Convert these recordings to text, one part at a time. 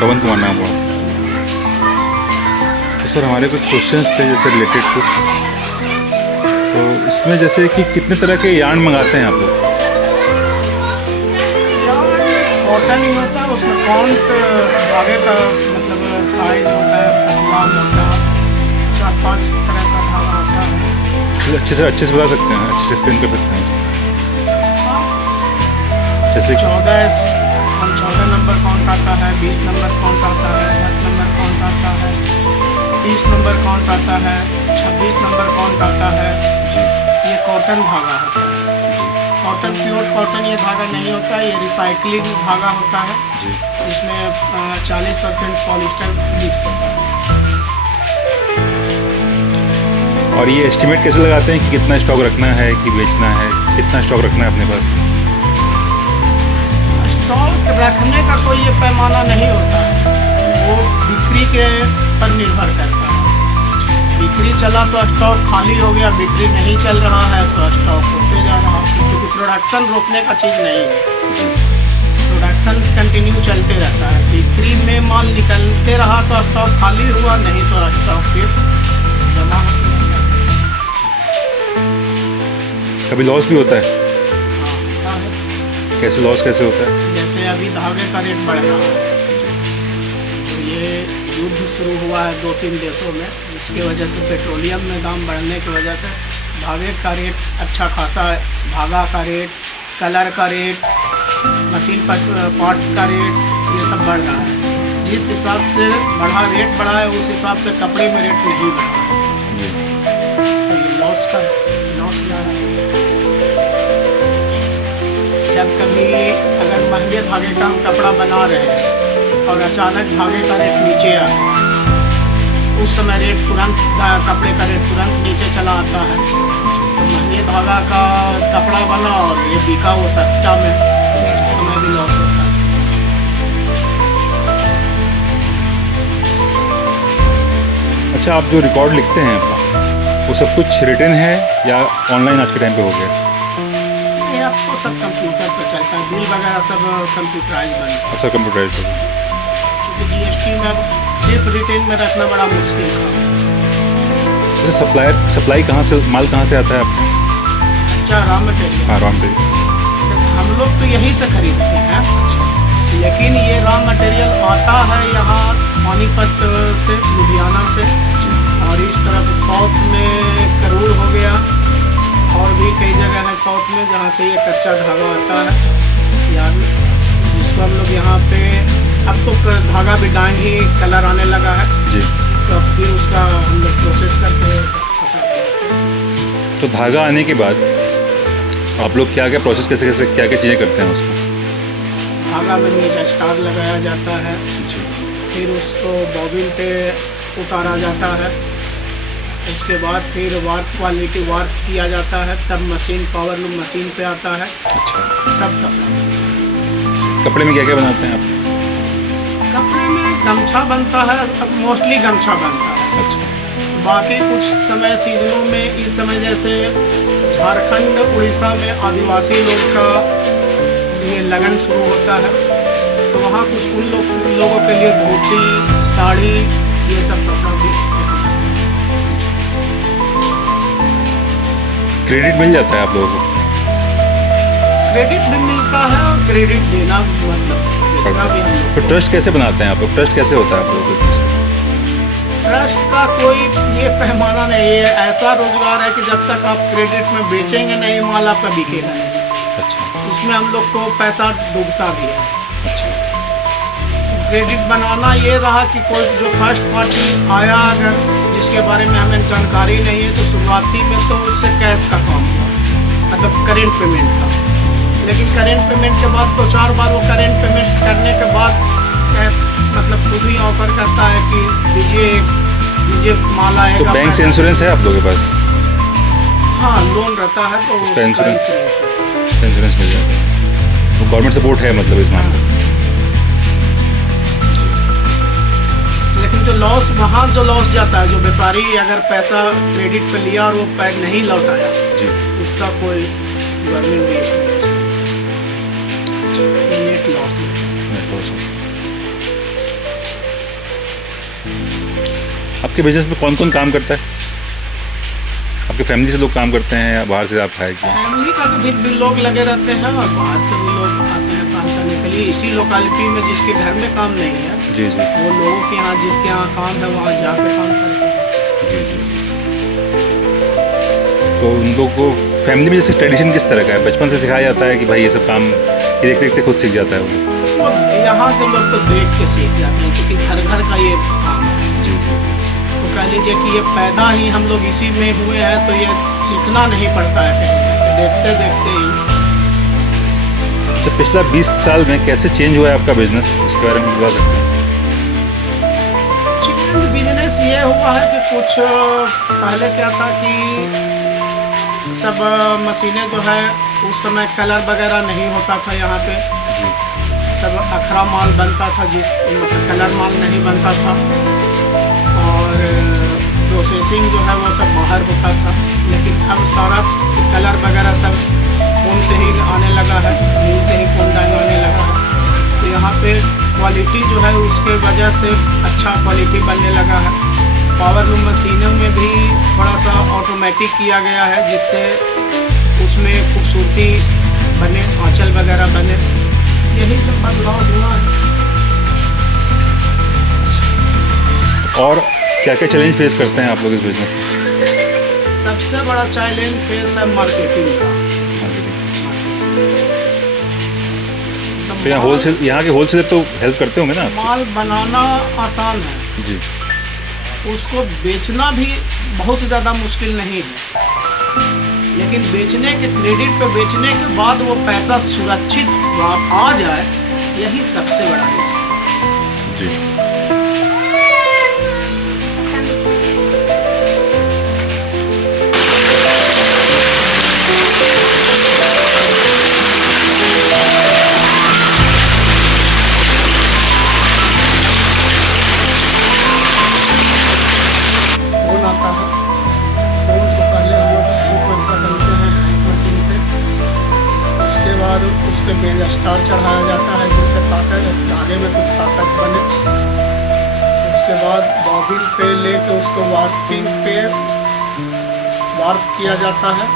पवन कुमार नाम हुआ। तो सर हमारे कुछ क्वेश्चंस थे जैसे रिलेटेड टू, तो इसमें जैसे कि कितने तरह के यार्न मंगाते हैं आप लोग? कॉटन ही होता है, उसमें कॉन्ट धागे का मतलब साइज होता है, पतला मोटा 4-5 तरह का धागा आता है। अच्छे से बता सकते हैं, अच्छे से एक्सप्लेन कर सकते हैं उसको? जैसे 14 नंबर कॉन्ट आता है, 20 नंबर कॉन्ट आता है, 10 नंबर कॉन्ट आता है, 30 नंबर कॉन्ट आता है, 26 नंबर कॉन्ट आता है। ये कॉटन धागा होता है। कॉटन प्योर कॉटन ये धागा नहीं होता है, ये रिसाइकलिंग धागा होता है। इसमें 40% पॉलिस्टर मिक्स होता है। और ये एस्टिमेट कैसे लगाते हैं कि कितना स्टॉक रखना है कि बेचना है, कितना स्टॉक रखना है अपने पास? स्टॉक रखने का कोई ये पैमाना नहीं होता है, वो बिक्री के पर निर्भर करता है। बिक्री चला तो स्टॉक खाली हो गया, बिक्री नहीं चल रहा है तो स्टॉक होते जा रहा है, क्योंकि प्रोडक्शन रोकने का चीज़ नहीं है। प्रोडक्शन कंटिन्यू चलते रहता है। बिक्री में माल निकलते रहा तो स्टॉक खाली हुआ, नहीं तो स्टॉक फिर जमा होते रहता है। कभी लॉस भी होता है? हाँ, होता है। कैसे लॉस कैसे होता है? जैसे अभी धागे का रेट बढ़ रहा है, तो ये युद्ध शुरू हुआ है 2-3 देशों में, जिसकी वजह से पेट्रोलियम में दाम बढ़ने की वजह से धागे का रेट अच्छा खासा है। धागा का रेट, कलर का रेट, मशीन पार्ट्स का रेट, ये सब बढ़ रहा है। जिस हिसाब से रेट बढ़ा है उस हिसाब से कपड़े में रेट नहीं बढ़ा है, तो ये लॉस जा रहा है। जब कभी अगर महंगे धागे का हम कपड़ा बना रहे हैं और अचानक धागे का रेट नीचे आ गया, उस समय रेट तुरंत कपड़े का रेट तुरंत नीचे चला आता है, तो महंगे धागा का कपड़ा बना और ये बिका वो सस्ता में, उस समय भी लॉस होता है। अच्छा, आप जो रिकॉर्ड लिखते हैं अपना, वो सब कुछ रिटन है या ऑनलाइन आज के टाइम पे हो गया? ये अब तो सब कंप्यूटर पर चलता है, बिल वगैरह सब कंप्यूटराइज बनता है। अब सब कंप्यूटराइज हो गया, क्योंकि जीएसटी में सिर्फ रिटेन में रखना बड़ा मुश्किल था। जैसे सप्लाई कहाँ से, माल कहाँ से आता है आपको? अच्छा, रॉ मटेरियल। हाँ, रॉ मटेरियल हम लोग तो यहीं से खरीदते हैं। अच्छा, लेकिन ये रॉ मटेरियल आता है यहाँ पानीपत से, लुधियाना से, और इस तरफ साउथ में करूर हो गया, और भी कई जगह है साउथ में जहाँ से ये कच्चा धागा आता है यार, जिसको हम लोग यहाँ पे अब तो धागा भी डांग ही कलर आने लगा है जी। तो फिर उसका हम लोग प्रोसेस करके पता। तो धागा आने के बाद आप लोग क्या क्या प्रोसेस, कैसे कैसे क्या क्या चीज़ें करते हैं उसमें? धागा में नीचे स्टार लगाया जाता है जी। फिर उसको बॉबिन पे उतारा जाता है, उसके बाद फिर वार्क क्वालिटी वार्क किया जाता है, तब मशीन पावर लूम मशीन पे आता है। अच्छा, तब कपड़े में क्या क्या बनाते हैं आप? कपड़े में गमछा बनता है, अब मोस्टली गमछा बनता है। अच्छा, बाकी कुछ समय सीजनों में, इस समय जैसे झारखंड उड़ीसा में आदिवासी लोग का ये लगन शुरू होता है, तो वहाँ कुछ उन लोगों के लिए धोती, साड़ी, ये सब कपड़ा भी। क्रेडिट मिल जाता है आप लोगों को? क्रेडिट भी मिलता है और क्रेडिट देना मतलब बेचना भी हम लोग। तो ट्रस्ट कैसे बनाते हैं आप लोग? ट्रस्ट कैसे होता है आप लोगों को? ट्रस्ट का कोई ये पैमाना नहीं है, ऐसा रोजगार है कि जब तक आप क्रेडिट में बेचेंगे नहीं माल आपका बिकेगा नहीं। अच्छा, इसमें हम लोग को पैसा डूबता भी है। अच्छा, क्रेडिट बनाना ये रहा कि कोई जो फर्स्ट पार्टी आया अगर जिसके बारे में हमें जानकारी नहीं है, तो शुरुआती में तो उससे कैश का काम हुआ, मतलब करेंट पेमेंट का। लेकिन करेंट पेमेंट के बाद 2-4 बार वो करेंट पेमेंट करने के बाद मतलब खुद ही ऑफर करता है कि दीजिए माल आएगा। तो बैंक से इंश्योरेंस है आप लोगों के पास? हाँ, लोन रहता है तो उसका इंश्योरेंस मिल जाता है, तो गवर्नमेंट सपोर्ट है मतलब इस मामले में। लेकिन जो लॉस वहाँ जो लॉस जाता है, जो व्यापारी अगर पैसा क्रेडिट पे लिया और वो पैड नहीं लौटाया जी, इसका कोई गवर्नमेंट भी इसमें नेट लॉस। आपके बिजनेस में कौन कौन काम करता है? आपके फैमिली से लोग काम करते हैं या बाहर से आप हायर किए? फैमिली का भी लोग लगे रहते हैं और बाहर से भी लोग आते हैं काम करने के लिए। इसी लोकेलिटी में जिसके घर में काम नहीं है, जी जी वो लोगों के यहाँ जिसके यहाँ काम है वहाँ जाकर काम करते हैं। जी जी। तो उन लोगों को फैमिली में जैसे ट्रेडिशन किस तरह का है? बचपन से सिखाया जाता है कि भाई ये सब काम ये देखते देखते खुद सीख जाता है वो? और यहाँ के लोग तो देख के सीख जाते हैं, क्योंकि घर घर का ये काम है। जी जी तो कह लीजिए कि ये पैदा ही हम लोग इसी में हुए हैं, तो ये सीखना नहीं पड़ता है कहीं जाके, देखते देखते ही। अच्छा, पिछला 20 साल में कैसे चेंज हुआ है आपका बिजनेस, इसके बारे में बता सकते हैं? बिजनेस ये हुआ है कि कुछ पहले क्या था कि सब मशीनें जो है उस समय कलर वगैरह नहीं होता था यहाँ पे, जी सब अखरा माल बनता था, जिस मतलब कलर माल नहीं बनता था, और प्रोसेसिंग जो है वो सब बाहर होता था। लेकिन अब सारा कलर वगैरह सब फोन से ही आने लगा है, मिल से ही फोन डाइंग आने लगा है। तो यहाँ पे क्वालिटी जो है उसके वजह से अच्छा क्वालिटी बनने लगा है। पावर लूम मशीनों में भी थोड़ा सा ऑटोमेटिक किया गया है, जिससे उसमें खूबसूरती बने, आंचल वगैरह बने, यही सब बदलाव हुआ है। और क्या क्या चैलेंज फेस करते हैं आप लोग इस बिजनेस में? सबसे बड़ा चैलेंज फेस है मार्केटिंग का। तो यहाँ होलसेल, यहाँ के होलसेलर तो हेल्प करते होंगे ना आपकी? माल बनाना आसान है, जी उसको बेचना भी बहुत ज़्यादा मुश्किल नहीं है, लेकिन बेचने के क्रेडिट पे बेचने के बाद वो पैसा सुरक्षित आ जाए, यही सबसे बड़ा रिस्क है। जी। फोन आता है, फोन को पहले हम लोग ऊपर बदलते हैं मशीन पे, उसके बाद उस पर बेज स्टार चढ़ाया जाता है, जिससे ताकत धागे में कुछ ताकत बने। उसके बाद बॉबिन पे लेके उसको वार्पिंग पे वार्प किया जाता है,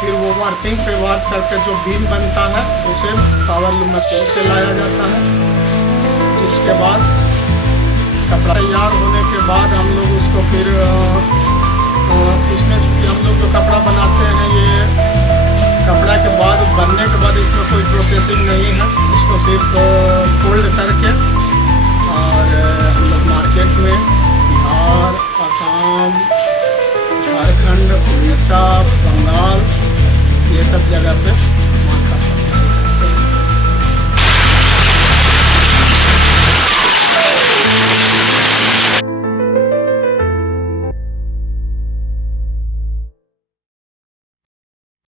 फिर वो वार्पिंग पे वार्प करके जो बीम बनता है उसे पावर लूम मशीन से लाया जाता है, जिसके बाद कपड़ा तैयार होने के बाद हम लोग उसको फिर इसमें चूँकि हम लोग जो कपड़ा बनाते हैं, ये कपड़ा के बाद बनने के बाद इसमें कोई प्रोसेसिंग नहीं है, इसको सिर्फ फोल्ड करके और हम लोग मार्केट में